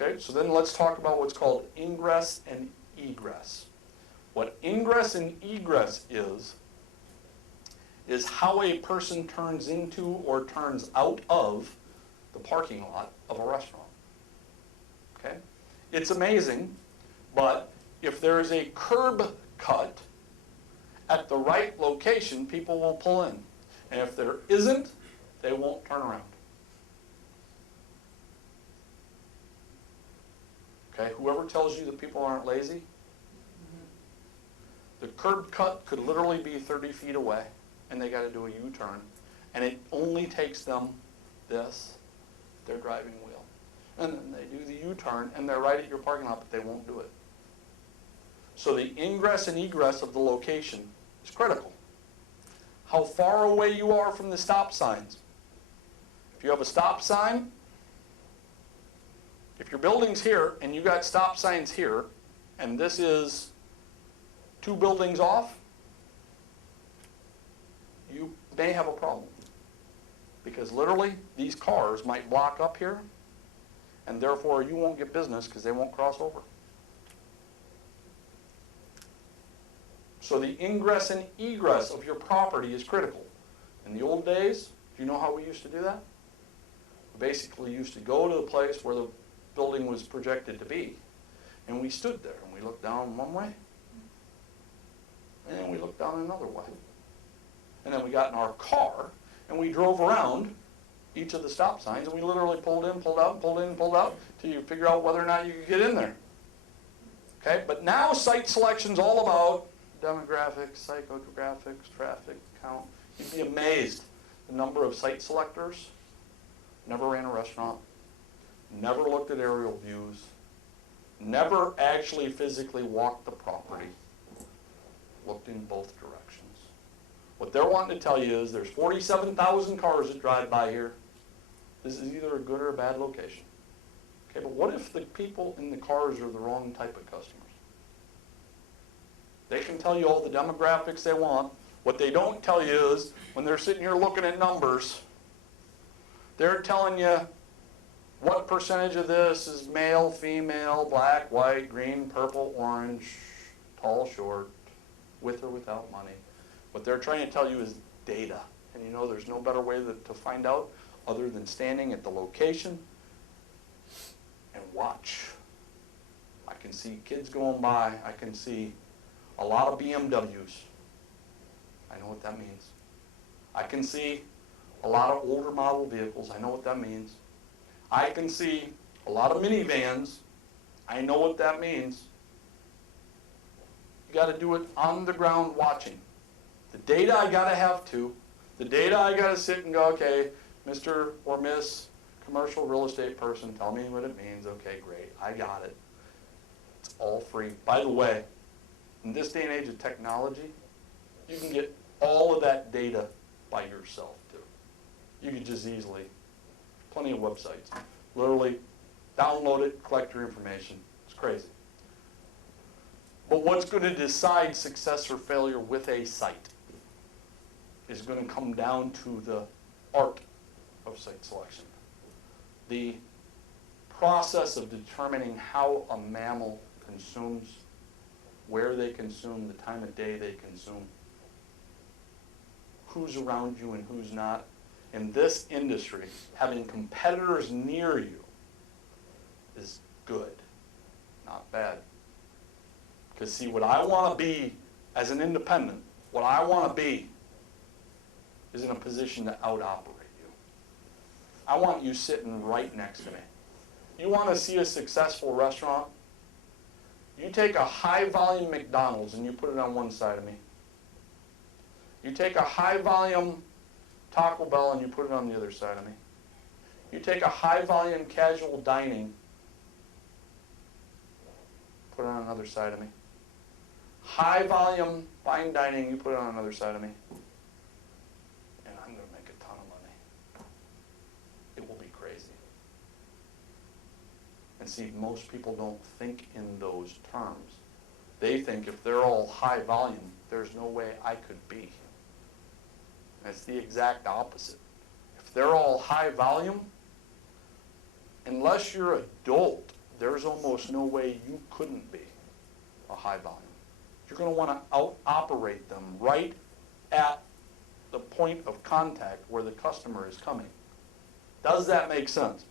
Okay, so then let's talk about what's called ingress and egress. What ingress and egress is how a person turns into or turns out of the parking lot of a restaurant. Okay? It's amazing, but if there is a curb cut at the right location, people will pull in. And if there isn't, they won't turn around. Okay, whoever tells you that people aren't lazy, the curb cut could literally be 30 feet away, and they got to do a U-turn, and it only takes them their driving wheel. And then they do the U-turn, and they're right at your parking lot, but they won't do it. So the ingress and egress of the location is critical. How far away you are from the stop signs. If you have a stop sign, if your building's here and you got stop signs here, and this is 2 buildings off, you may have a problem. Because literally, these cars might block up here, and therefore you won't get business because they won't cross over. So the ingress and egress of your property is critical. In the old days, do you know how we used to do that? We basically used to go to the place where the building was projected to be, and we stood there and we looked down one way, and then we looked down another way. And then we got in our car and we drove around each of the stop signs, and we literally pulled in, pulled out, pulled in, pulled out till you figure out whether or not you could get in there. Okay, but now site selection's all about demographics, psychographics, traffic count. You'd be amazed the number of site selectors. Never ran a restaurant, never looked at aerial views, never actually physically walked the property, looked in both directions. What they're wanting to tell you is there's 47,000 cars that drive by here. This is either a good or a bad location. Okay, but what if the people in the cars are the wrong type of customers? They can tell you all the demographics they want. What they don't tell you is when they're sitting here looking at numbers, they're telling you what percentage of this is male, female, black, white, green, purple, orange, tall, short, with or without money. What they're trying to tell you is data. And you know there's no better way to find out other than standing at the location and watch. I can see kids going by. I can see a lot of BMWs. I know what that means. I can see a lot of older model vehicles. I know what that means. I can see a lot of minivans. I know what that means. You got to do it on the ground watching. The data I got to have too. The data I got to sit and go, okay, Mr. or Miss Commercial Real Estate Person, tell me what it means. Okay, great. I got it. It's all free. By the way, in this day and age of technology, you can get all of that data by yourself too. You can just easily, plenty of websites, literally download it, collect your information. It's crazy. But what's going to decide success or failure with a site is going to come down to the art of site selection. The process of determining how a mammal consumes, where they consume, the time of day they consume, who's around you and who's not. In this industry, having competitors near you is good, not bad. Because see, what I want to be as an independent, what I want to be is in a position to out-operate you. I want you sitting right next to me. You want to see a successful restaurant? You take a high-volume McDonald's and you put it on one side of me. You take a high-volume Taco Bell and you put it on the other side of me. You take a high-volume casual dining, put it on another side of me. High-volume fine dining, you put it on another side of me. And I'm going to make a ton of money. It will be crazy. And see, most people don't think in those terms. They think if they're all high volume, there's no way I could be. And it's the exact opposite. If they're all high volume, unless you're adult there's almost no way you couldn't be a high volume. You're going to want to out-operate them right at the point of contact where the customer is coming. Does that make sense?